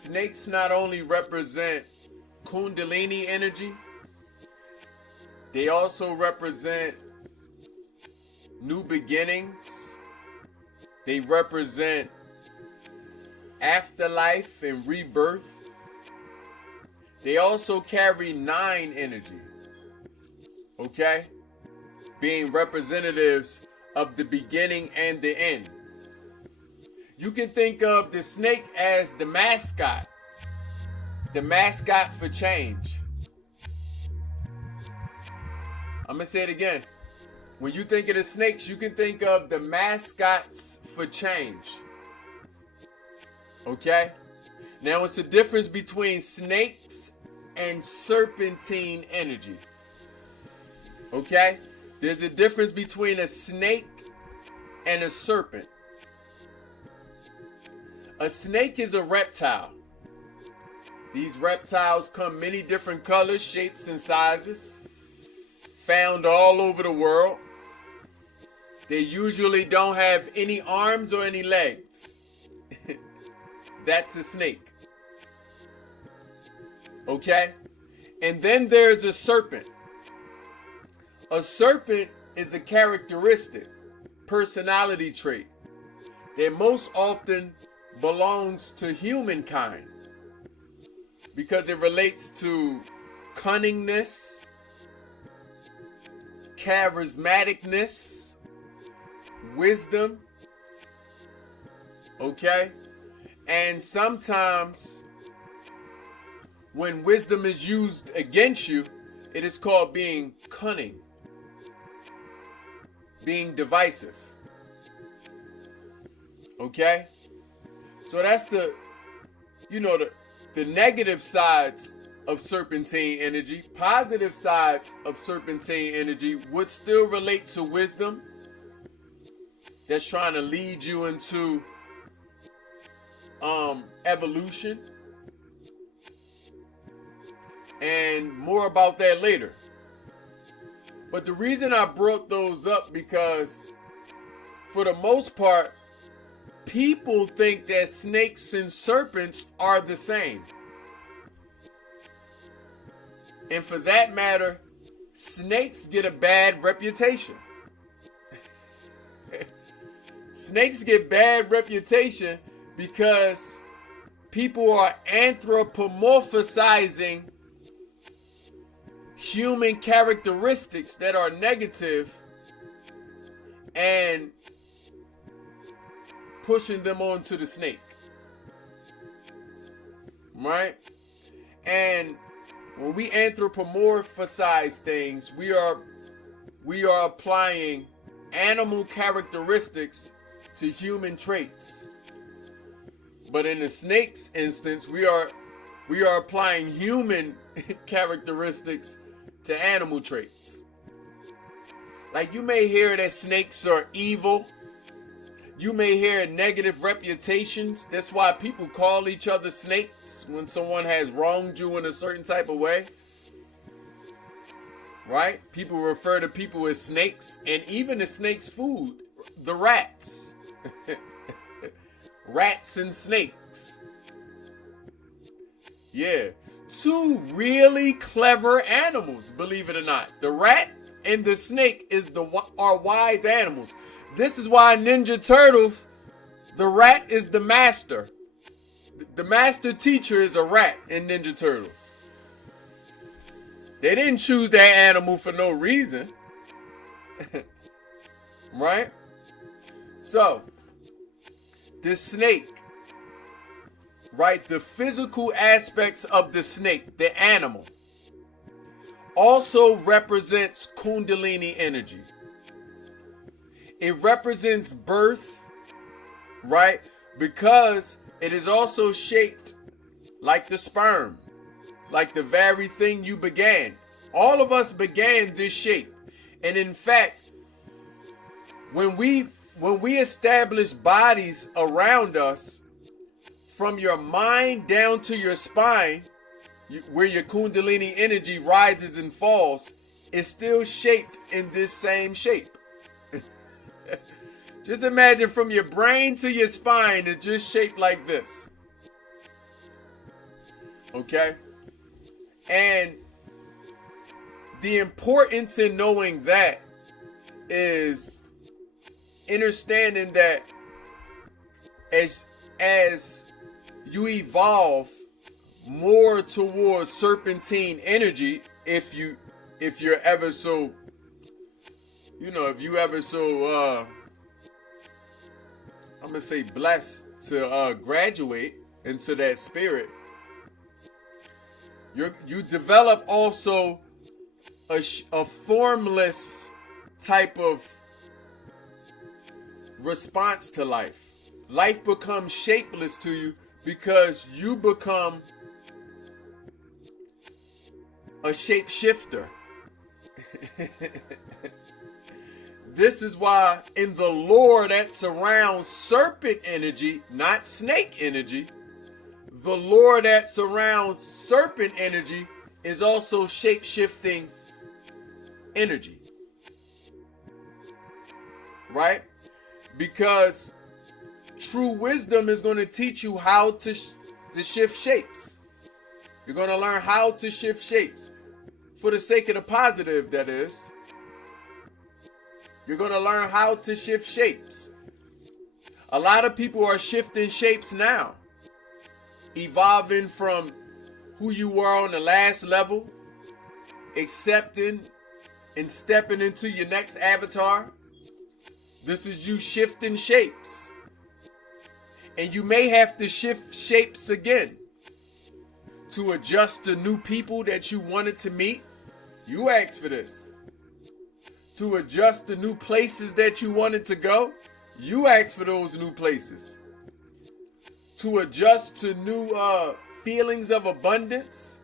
snakes not only represent Kundalini energy, they also represent new beginnings. They represent afterlife and rebirth. They also carry 9 energy, okay? Being representatives of the beginning and the end. You can think of the snake as the mascot for change. I'm gonna say it again. When you think of the snakes, you can think of the mascots for change. Okay? Now, it's the difference between snakes and serpentine energy. Okay? There's a difference between a snake and a serpent. A snake is a reptile. These reptiles come many different colors, shapes, and sizes, found all over the world. They usually don't have any arms or any legs. That's a snake. Okay? And then there's a serpent. A serpent is a characteristic, personality trait that most often belongs to humankind because it relates to cunningness, charismaticness, wisdom, okay? And sometimes when wisdom is used against you, it is called being cunning, being divisive, okay? So that's the negative sides of serpentine energy. Positive sides of serpentine energy would still relate to wisdom that's trying to lead you into evolution. And more about that later. But the reason I brought those up because for the most part, people think that snakes and serpents are the same. And for that matter, snakes get a bad reputation. Snakes get bad reputation because people are anthropomorphizing human characteristics that are negative and pushing them onto the snake. Right? And when we anthropomorphize things, we are applying animal characteristics to human traits. But in the snake's instance, we are applying human characteristics to animal traits. Like you may hear that snakes are evil. You may hear negative reputations. That's why people call each other snakes when someone has wronged you in a certain type of way. Right? People refer to people as snakes. And even the snake's food, the rats. Rats and snakes. Yeah. 2 really clever animals, believe it or not. The rat and the snake are wise animals. This is why Ninja Turtles, the rat is the master. The master teacher is a rat in Ninja Turtles. They didn't choose that animal for no reason. Right? So, the snake, right? The physical aspects of the snake, the animal, also represents Kundalini energy. It represents birth, right? Because it is also shaped like the sperm, like the very thing you began. All of us began this shape. And in fact, when we establish bodies around us, from your mind down to your spine, where your Kundalini energy rises and falls, is still shaped in this same shape. Just imagine from your brain to your spine, it's just shaped like this. Okay? And the importance in knowing that is understanding that as you evolve more towards serpentine energy, if you're ever so, if you ever so I'm gonna say blessed to graduate into that spirit, you develop also a formless type of response to life. Life becomes shapeless to you because you become a shapeshifter. This is why in the lore that surrounds serpent energy, not snake energy, the lore that surrounds serpent energy is also shape-shifting energy. Right? Because true wisdom is going to teach you how to shift shapes. You're going to learn how to shift shapes. For the sake of the positive, that is. You're going to learn how to shift shapes. A lot of people are shifting shapes now. Evolving from who you were on the last level, accepting and stepping into your next avatar. This is you shifting shapes. And you may have to shift shapes again to adjust to new people that you wanted to meet. You asked for this. To adjust to new places that you wanted to go. You asked for those new places. To adjust to new feelings of abundance.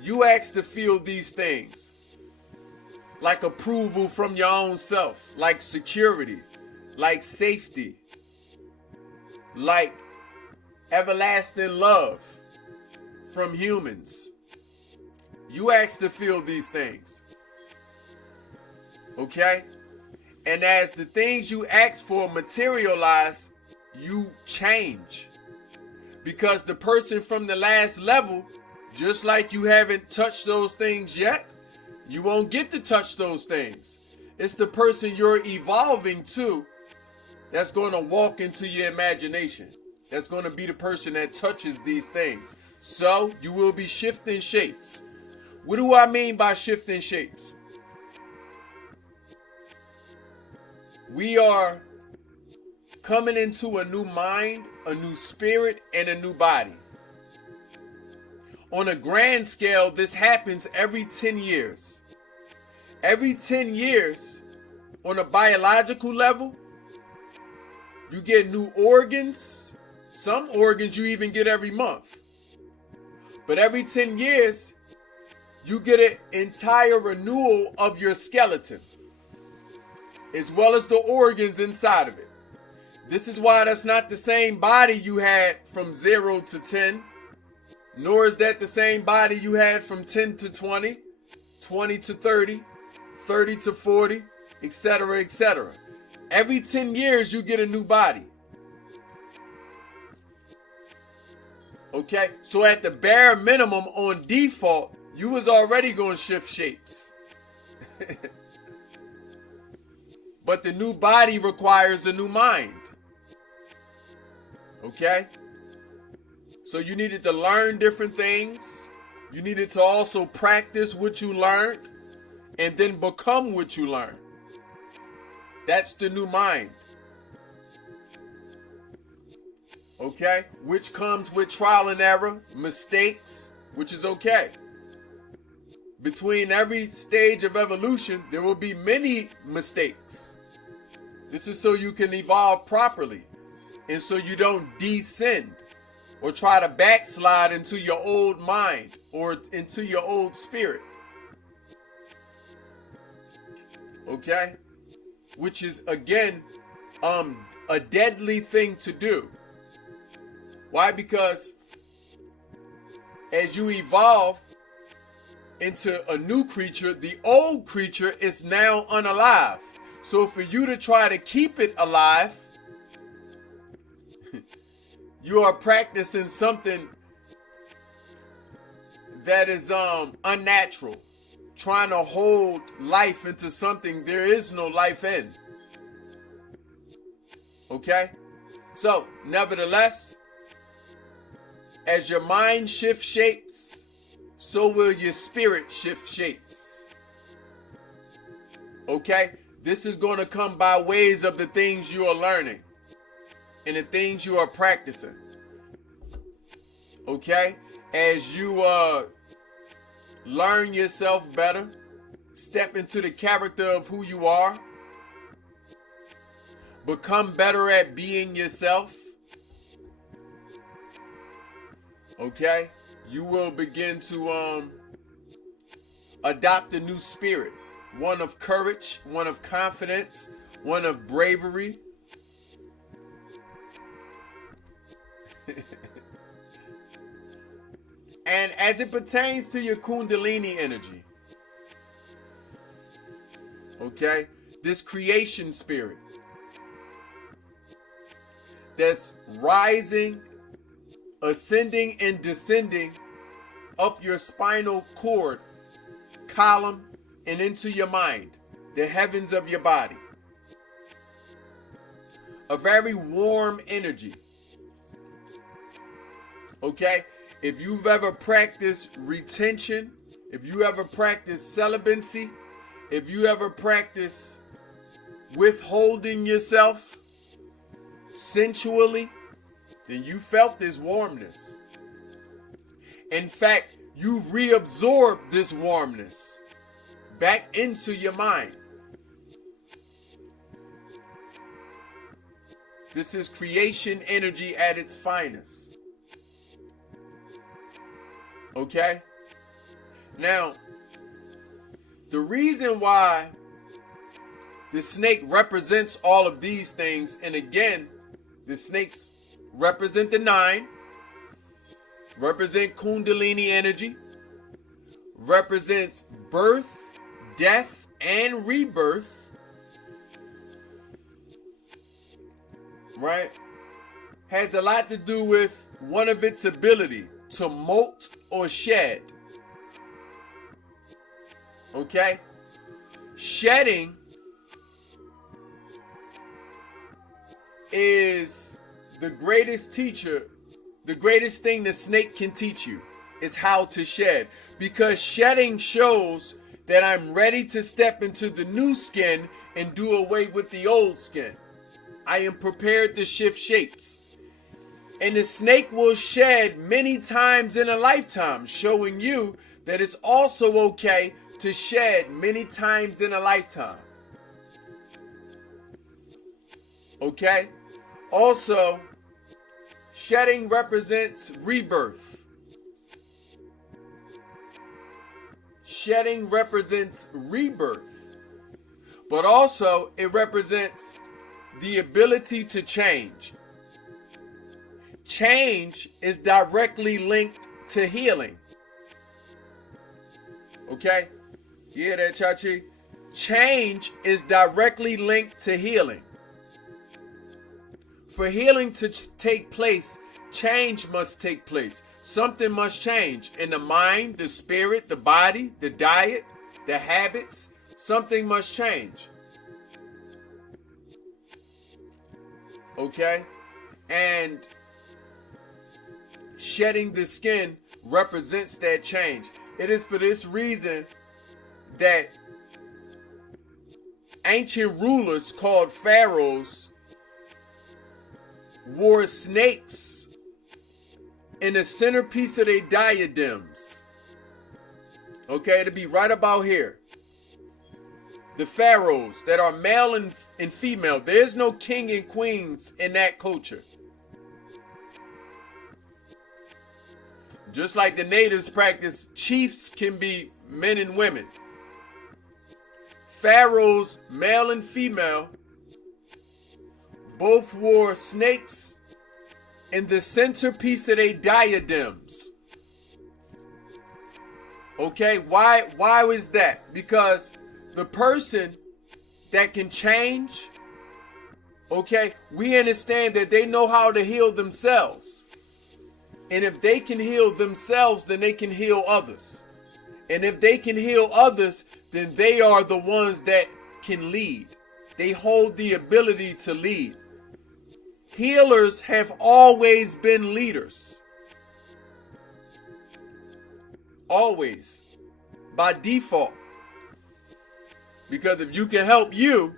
You asked to feel these things. Like approval from your own self. Like security. Like safety. Like everlasting love from humans. You asked to feel these things. Okay? And as the things you asked for materialize, you change. Because the person from the last level, just like you haven't touched those things yet, you won't get to touch those things. It's the person you're evolving to that's going to walk into your imagination. That's going to be the person that touches these things. So you will be shifting shapes. What do I mean by shifting shapes? We are coming into a new mind, a new spirit, and a new body. On a grand scale, this happens every 10 years. Every 10 years, on a biological level, you get new organs. Some organs you even get every month. But every 10 years, you get an entire renewal of your skeleton, as well as the organs inside of it. This is why that's not the same body you had from 0 to 10, nor is that the same body you had from 10 to 20, 20 to 30, 30 to 40, etc., etc. Every 10 years you get a new body. Okay, so at the bare minimum, on default, you was already going to shift shapes. But the new body requires a new mind. Okay? So you needed to learn different things. You needed to also practice what you learned and then become what you learned. That's the new mind. Okay? Which comes with trial and error, mistakes, which is okay. Between every stage of evolution, there will be many mistakes. This is so you can evolve properly and so you don't descend or try to backslide into your old mind or into your old spirit. Okay? Which is, again, a deadly thing to do. Why? Because as you evolve into a new creature, the old creature is now unalive. So for you to try to keep it alive, you are practicing something that is unnatural, trying to hold life into something there is no life in. Okay? So, nevertheless, as your mind shifts shapes, so will your spirit shift shapes. Okay? This is going to come by ways of the things you are learning and the things you are practicing. Okay? As you learn yourself better, step into the character of who you are, become better at being yourself. Okay? You will begin to adopt a new spirit. One of courage, one of confidence, one of bravery. And as it pertains to your Kundalini energy, okay, this creation spirit that's rising, ascending, and descending up your spinal cord column and into your mind, the heavens of your body. A very warm energy. Okay? If you've ever practiced retention, if you ever practiced celibacy, if you ever practiced withholding yourself sensually, then you felt this warmness. In fact, you reabsorbed this warmness back into your mind. This is creation energy at its finest. Okay? Now, the reason why the snake represents all of these things, and again, the snakes represent the 9, represent Kundalini energy, represents birth, death, and rebirth, right? Has a lot to do with one of its ability to molt or shed. Okay? Shedding is the greatest teacher, the greatest thing the snake can teach you is how to shed. Because shedding shows that I'm ready to step into the new skin and do away with the old skin. I am prepared to shift shapes. And the snake will shed many times in a lifetime, showing you that it's also okay to shed many times in a lifetime. Okay? Also, shedding represents rebirth. Shedding represents rebirth. But also, it represents the ability to change. Change is directly linked to healing. Okay? You hear that, Chachi? Change is directly linked to healing. For healing to take place, change must take place. Something must change in the mind, the spirit, the body, the diet, the habits. Something must change. Okay? And shedding the skin represents that change. It is for this reason that ancient rulers called pharaohs wore snakes in the centerpiece of their diadems. Okay, to be right about here. The pharaohs that are male and female, there's no king and queens in that culture. Just like the natives practice, chiefs can be men and women. Pharaohs, male and female, both wore snakes in the centerpiece of their diadems. Okay, why is that? Because the person that can change, okay, we understand that they know how to heal themselves. And if they can heal themselves, then they can heal others. And if they can heal others, then they are the ones that can lead. They hold the ability to lead. Healers have always been leaders. Always. By default. Because if you can help you,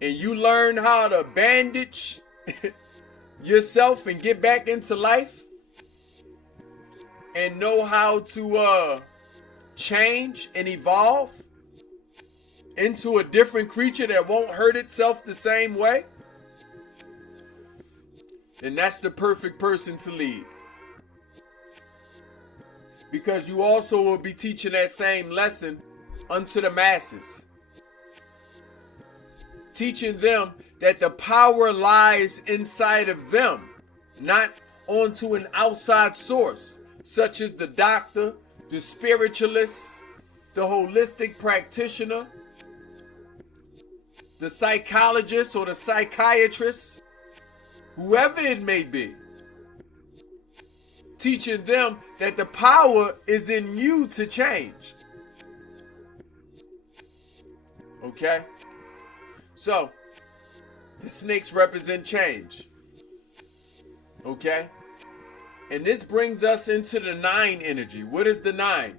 and you learn how to bandage yourself and get back into life, and know how to change and evolve into a different creature that won't hurt itself the same way, then that's the perfect person to lead. Because you also will be teaching that same lesson unto the masses. Teaching them that the power lies inside of them, not onto an outside source, such as the doctor, the spiritualist, the holistic practitioner, the psychologist or the psychiatrist, whoever it may be. Teaching them that the power is in you to change. Okay? So, the snakes represent change. Okay? And this brings us into the 9 energy. What is the 9?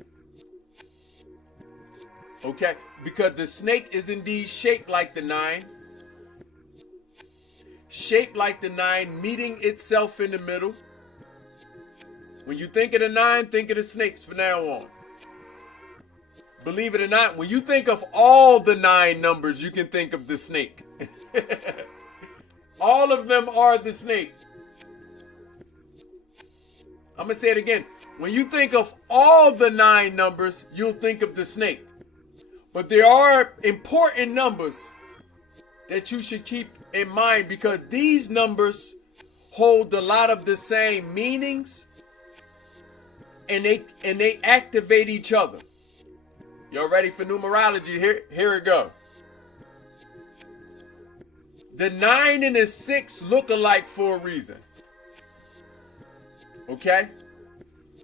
Okay? Because the snake is indeed shaped like the 9. Shaped like the 9, meeting itself in the middle. When you think of the 9, think of the snakes from now on. Believe it or not, when you think of all the 9 numbers, you can think of the snake. All of them are the snake. I'm going to say it again. When you think of all the 9 numbers, you'll think of the snake. But there are important numbers that you should keep in mind, because these numbers hold a lot of the same meanings, and they activate each other. Y'all ready for numerology? Here it go. The 9 and the 6 look alike for a reason. Okay?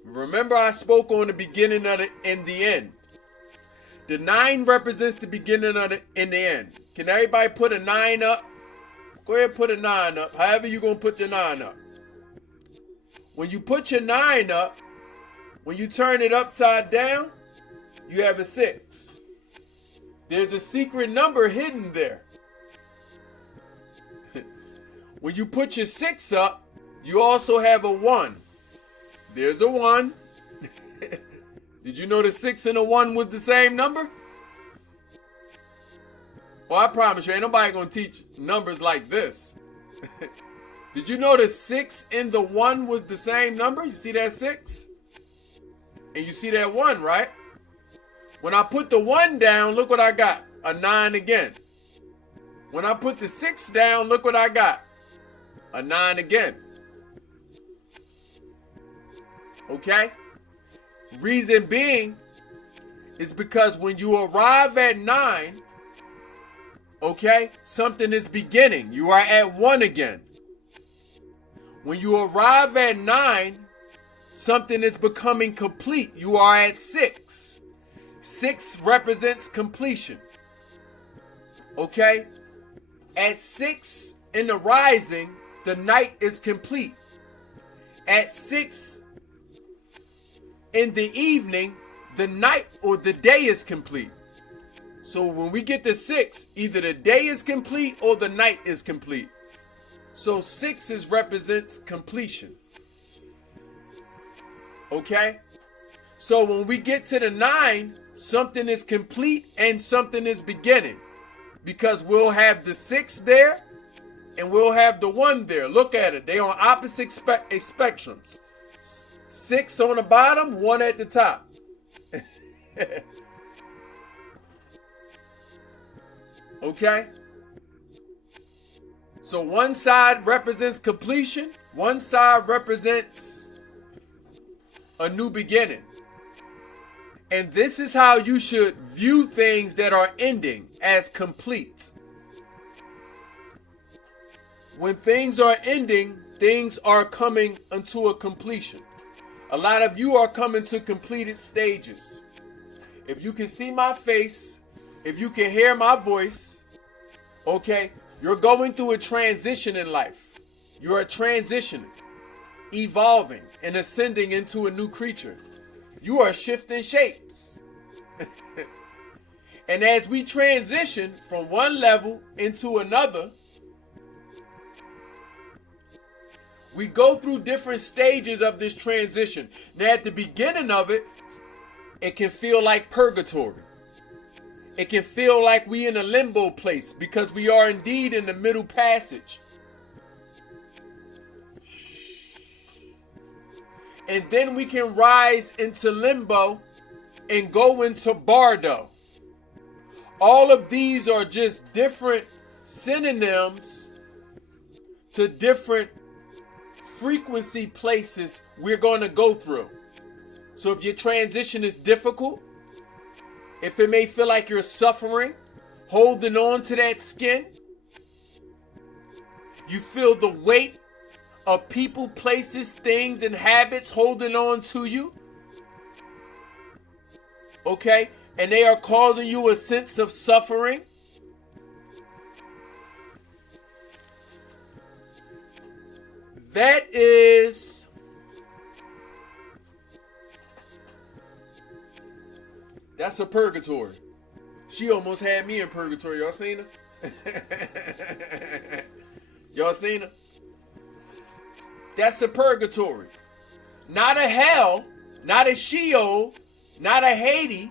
Remember, I spoke on the beginning of it and the end. The 9 represents the beginning of it and the end. Can everybody put a 9 up? Go ahead and put a 9 up. However you're going to put your 9 up. When you put your 9 up, when you turn it upside down, you have a 6. There's a secret number hidden there. When you put your 6 up, you also have a 1. There's a 1. Did you know the 6 and a 1 was the same number? Well, I promise you, ain't nobody gonna teach numbers like this. Did you know the 6 and the 1 was the same number? You see that 6? And you see that 1, right? When I put the 1 down, look what I got. A 9 again. When I put the 6 down, look what I got. A 9 again. Okay? Reason being is because when you arrive at 9, okay, something is beginning. You are at 1 again. When you arrive at 9, something is becoming complete. You are at 6. 6 represents completion. Okay? At 6 in the rising, the night is complete. At 6 in the evening, the night or the day is complete. So when we get to 6, either the day is complete or the night is complete. So 6 represents completion. Okay? So when we get to the 9, something is complete and something is beginning. Because we'll have the 6 there and we'll have the 1 there. Look at it. They're on opposite spectrums. 6 on the bottom, 1 at the top. Okay? So one side represents completion. One side represents a new beginning. And this is how you should view things that are ending, as complete. When things are ending, things are coming unto a completion. A lot of you are coming to completed stages. If you can see my face, if you can hear my voice, okay, you're going through a transition in life. You are transitioning, evolving, and ascending into a new creature. You are shifting shapes. And as we transition from one level into another, we go through different stages of this transition. Now, at the beginning of it, it can feel like purgatory. It can feel like we in a limbo place because we are indeed in the middle passage. And then we can rise into limbo and go into bardo. All of these are just different synonyms to different frequency places we're going to go through. So if your transition is difficult, if it may feel like you're suffering, holding on to that skin, you feel the weight of people, places, things, and habits holding on to you, okay, and they are causing you a sense of suffering, that's a purgatory. She almost had me in purgatory. Y'all seen her? Y'all seen her? That's a purgatory. Not a hell, not a Sheol, not a Hades,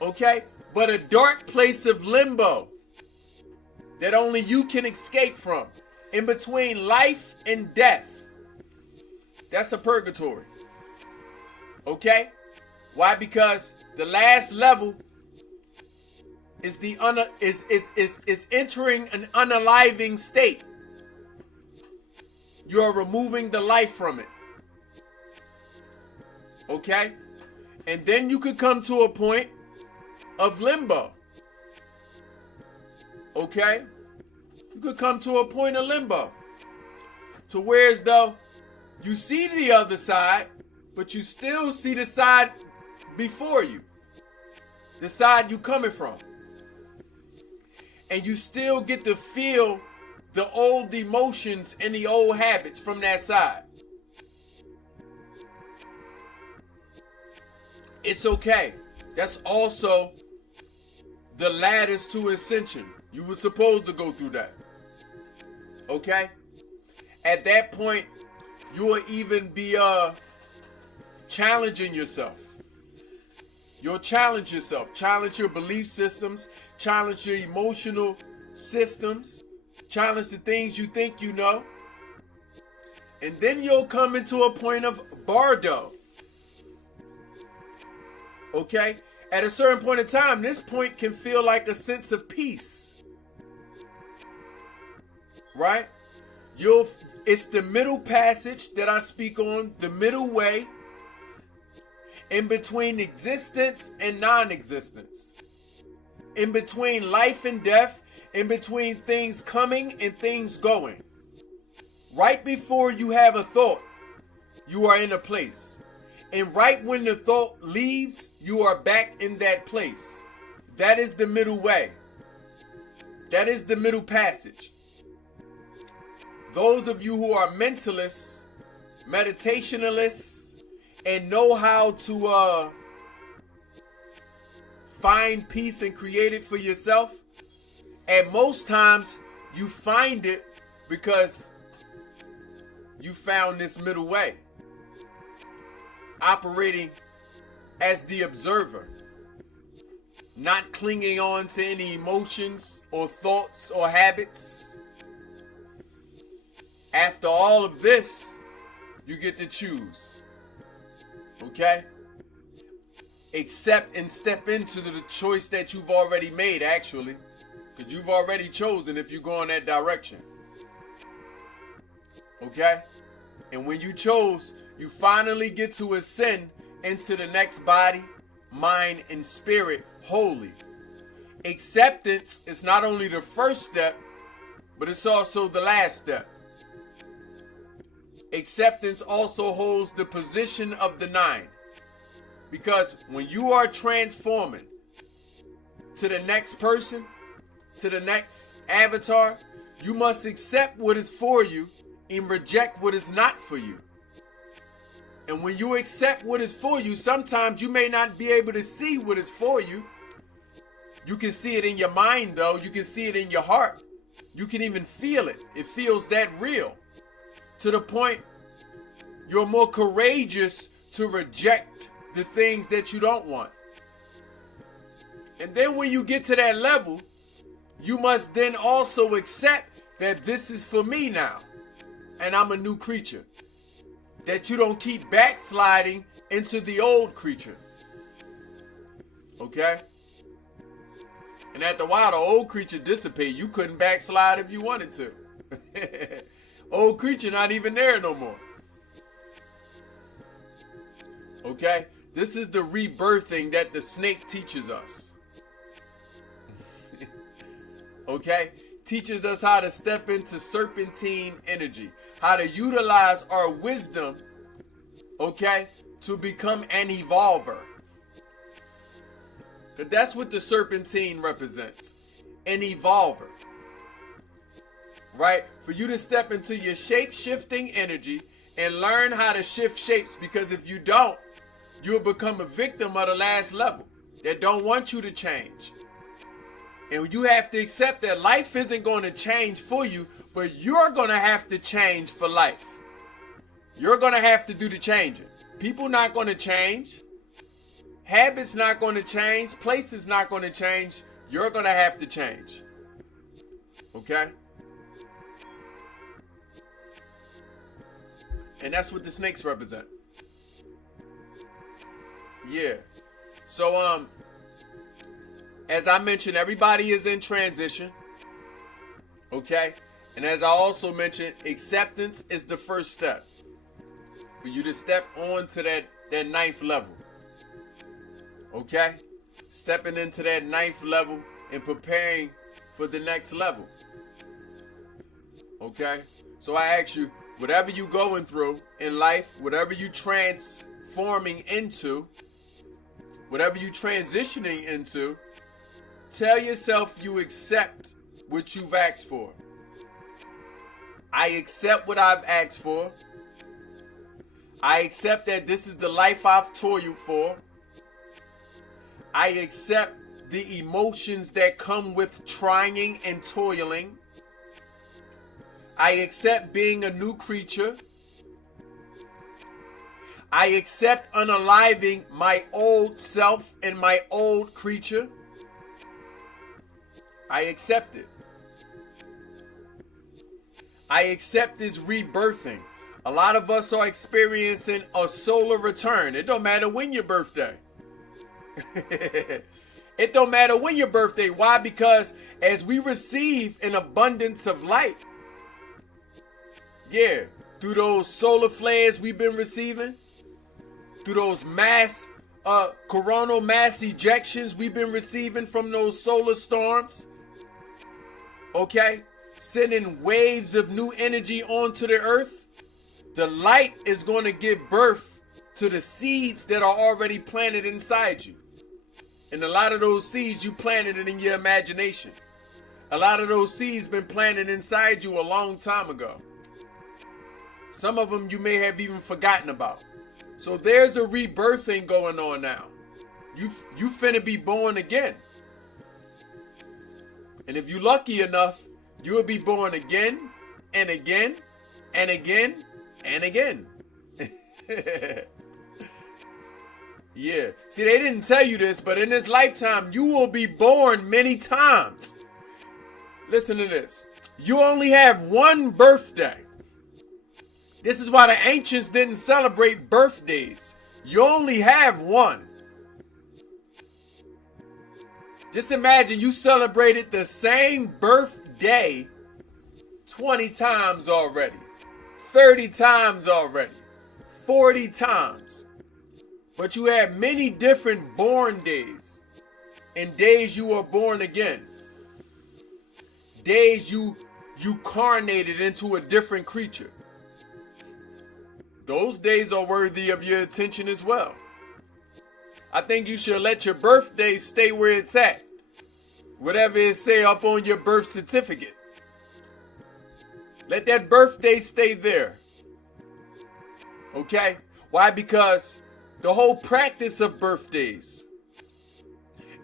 okay? But a dark place of limbo that only you can escape from. In between life and death. That's a purgatory. Okay? Why? Because the last level is is entering an unaliving state. You are removing the life from it. Okay? And then you could come to a point of limbo. Okay? You could come to a point of limbo. To where as though you see the other side, but you still see the side before you. The side you coming from. And you still get to feel the old emotions and the old habits from that side. It's okay. That's also the ladders to ascension. You were supposed to go through that. Okay? At that point, you will even be challenging yourself. You'll challenge yourself. Challenge your belief systems. Challenge your emotional systems. Challenge the things you think you know. And then you'll come into a point of bardo. Okay? At a certain point in time, this point can feel like a sense of peace. Right? It's the middle passage that I speak on, the middle way, in between existence and non-existence, in between life and death, in between things coming and things going. Right before you have a thought, you are in a place. And right when the thought leaves, you are back in that place. That is the middle way. That is the middle passage. Those of you who are mentalists, meditationalists, and know how to find peace and create it for yourself, and most times you find it because you found this middle way. Operating as the observer. Not clinging on to any emotions or thoughts or habits. After all of this, you get to choose. Okay? Accept and step into the choice that you've already made, actually. Because you've already chosen if you go in that direction. Okay? And when you chose, you finally get to ascend into the next body, mind, and spirit wholly. Acceptance is not only the first step, but it's also the last step. acceptance also holds the position of the 9. Because when you are transforming to the next person, to the next avatar, you must accept what is for you and reject what is not for you. And when you accept what is for you, sometimes you may not be able to see what is for you. You can see it in your mind, though. You can see it in your heart. You can even feel it. It feels that real. To the point you're more courageous to reject the things that you don't want. And then when you get to that level, you must then also accept that this is for me now. And I'm a new creature. That you don't keep backsliding into the old creature. Okay? And after a while, the old creature dissipates. You couldn't backslide if you wanted to. Old creature not even there no more. Okay? This is the rebirthing that the snake teaches us. Okay? Teaches us how to step into serpentine energy. How to utilize our wisdom, okay, to become an evolver. But that's what the serpentine represents. An evolver. Right? For you to step into your shape-shifting energy and learn how to shift shapes. Because if you don't, you'll become a victim of the last level that don't want you to change. And you have to accept that life isn't going to change for you, but you're going to have to change for life. You're going to have to do the changing. People not going to change. Habits not going to change. Places not going to change. You're going to have to change. Okay? And that's what the snakes represent. Yeah. So, as I mentioned, everybody is in transition. Okay? And as I also mentioned, acceptance is the first step. For you to step on to that 9th level. Okay? Stepping into that 9th level and preparing for the next level. Okay? So I ask you, whatever you going through in life, whatever you transforming into, whatever you transitioning into, tell yourself you accept what you've asked for. I accept what I've asked for. I accept that this is the life I've toiled for. I accept the emotions that come with trying and toiling. I accept being a new creature. I accept unaliving my old self and my old creature. I accept it. I accept this rebirthing. A lot of us are experiencing a solar return. It don't matter when your birthday. It don't matter when your birthday. Why? Because as we receive an abundance of light, yeah, through those solar flares we've been receiving, through those coronal mass ejections we've been receiving from those solar storms, okay, sending waves of new energy onto the earth, the light is going to give birth to the seeds that are already planted inside you. And a lot of those seeds you planted it in your imagination. A lot of those seeds been planted inside you a long time ago. Some of them you may have even forgotten about. So there's a rebirthing going on now. You finna be born again. And if you're lucky enough, you will be born again and again and again and again. Yeah. See, they didn't tell you this, but in this lifetime, you will be born many times. Listen to this. You only have one birthday. This is why the ancients didn't celebrate birthdays. You only have one. Just imagine you celebrated the same birthday 20 times already, 30 times already, 40 times. But you had many different born days and days you were born again. Days you carnated into a different creature. those days are worthy of your attention as well. I think you should let your birthday stay where it's at. Whatever it say up on your birth certificate. Let that birthday stay there. Okay? Why? Because the whole practice of birthdays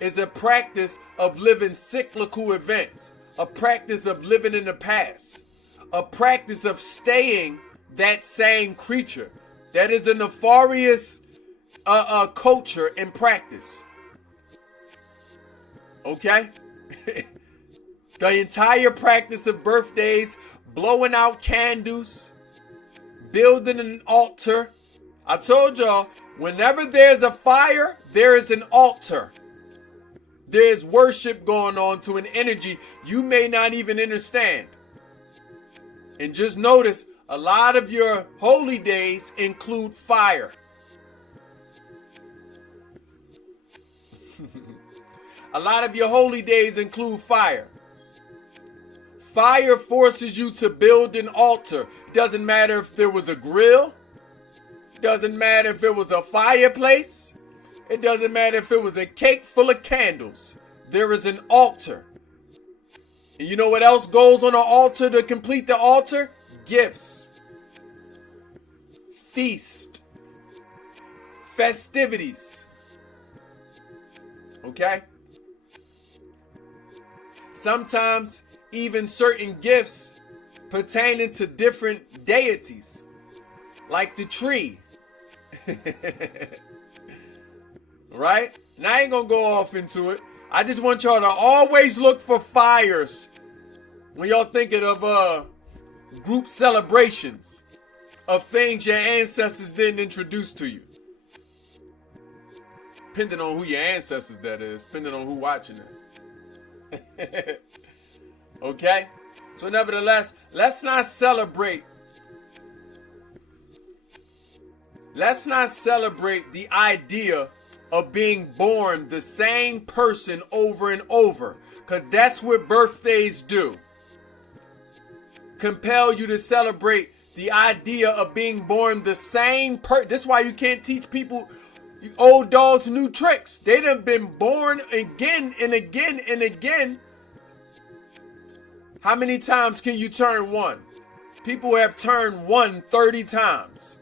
is a practice of living cyclical events, a practice of living in the past, a practice of staying that same creature. That is a nefarious culture and practice. Okay? The entire practice of birthdays, blowing out candles, building an altar. I told y'all, whenever there's a fire, there is an altar. There is worship going on to an energy you may not even understand. And just notice, a lot of your holy days include fire. A lot of your holy days include fire. Fire forces you to build an altar. It doesn't matter if there was a grill. It doesn't matter if it was a fireplace. It doesn't matter if it was a cake full of candles. There is an altar. And you know what else goes on an altar to complete the altar? Gifts. Feast. Festivities. Okay? Sometimes even certain gifts pertaining to different deities, like the tree. Right? And I ain't gonna go off into it. I just want y'all to always look for fires when y'all thinking of group celebrations of things your ancestors didn't introduce to you. Depending on who your ancestors that is, depending on who watching this. Okay? So nevertheless, let's not celebrate the idea of being born the same person over and over, because that's what birthdays do. Compel you to celebrate the idea of being born the same person. That's why you can't teach people old dogs new tricks. They done been born again and again and again. How many times can you turn one? People have turned one 30 times.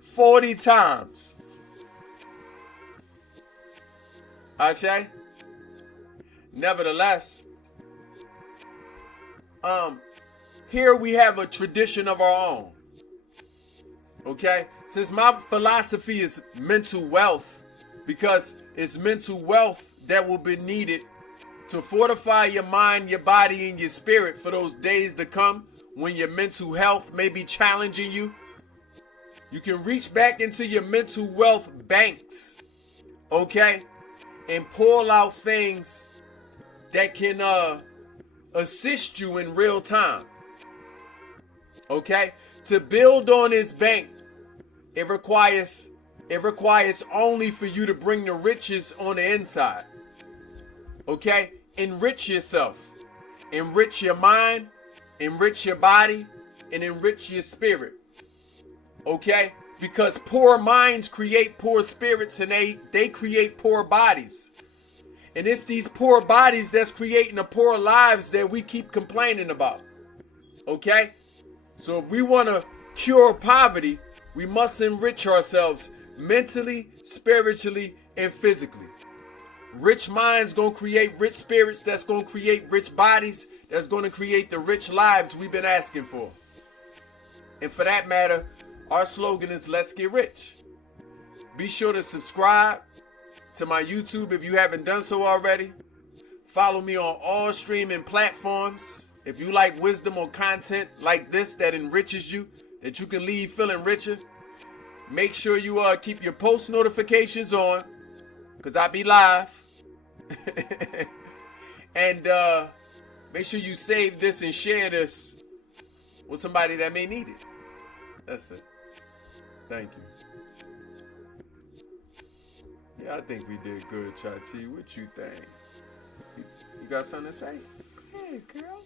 40 times. Ashe? Nevertheless, here we have a tradition of our own. Okay? Since my philosophy is mental wealth, because it's mental wealth that will be needed to fortify your mind, your body, and your spirit for those days to come when your mental health may be challenging you. You can reach back into your mental wealth banks, okay, and pull out things that can assist you in real time. Okay? To build on this bank, it requires only for you to bring the riches on the inside. Okay? Enrich yourself. Enrich your mind, enrich your body, and enrich your spirit. Okay? Because poor minds create poor spirits, and they create poor bodies. And it's these poor bodies that's creating the poor lives that we keep complaining about. Okay? So if we want to cure poverty, we must enrich ourselves mentally, spiritually, and physically. Rich minds gonna create rich spirits that's gonna create rich bodies that's gonna create the rich lives we've been asking for. And for that matter, our slogan is let's get rich. Be sure to subscribe to my YouTube if you haven't done so already. Follow me on all streaming platforms. If you like wisdom or content like this that enriches you, that you can leave feeling richer, make sure you keep your post notifications on, because I be live. And make sure you save this and share this with somebody that may need it. That's it. Thank you. Yeah, I think we did good, Chachi. What you think? You got something to say? Hey, girl.